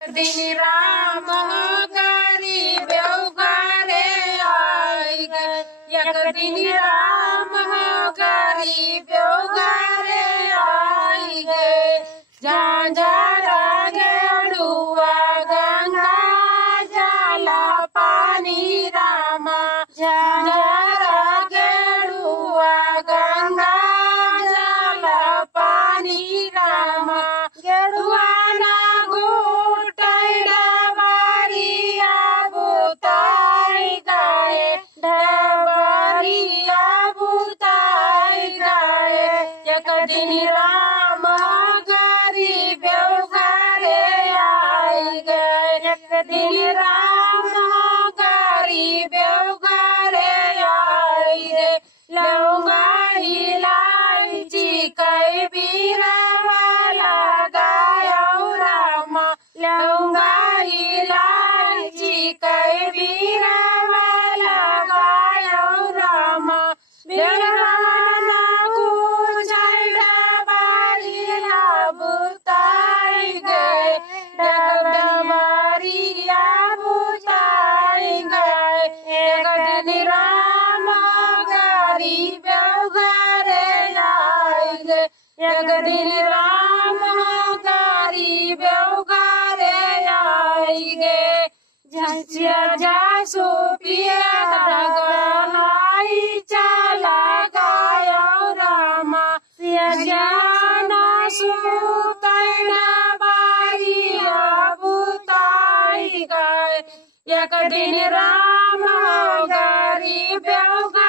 दिन राम गारी बेवगारे आई गए। एक दिन राम गारी बेवगारे आई गए। झांझरा गेड़ुआ गंगा जाला पानी रामा। झांझरा गेड़ुआ गंगा जाला पानी रामा। गेड़ुआ ना घोटैड़ा बारिया बुताई गए। ढबरिया बुताई गए। एक दिन राम गारी बेवगारे आई गए। एक दिन राम गारी बेवगारे आई गए। लौंगा इलायची कई बीरावा लगायो रामा। लौंगा इलायची कई बीरावा लगायो रामा। बेरवाना कुचैड़ा बारिया बुताई गए। डबरिया बुताई गए। एक दिन राम गारी बेवगारे आई गए। एक दिन राम गारी बेवगारे आई गए। जासु पिया गलाई चला गायो रामा। जाना सुतैड़ा बारिया बुताई गए। एक दिन राम गारी बेवगारे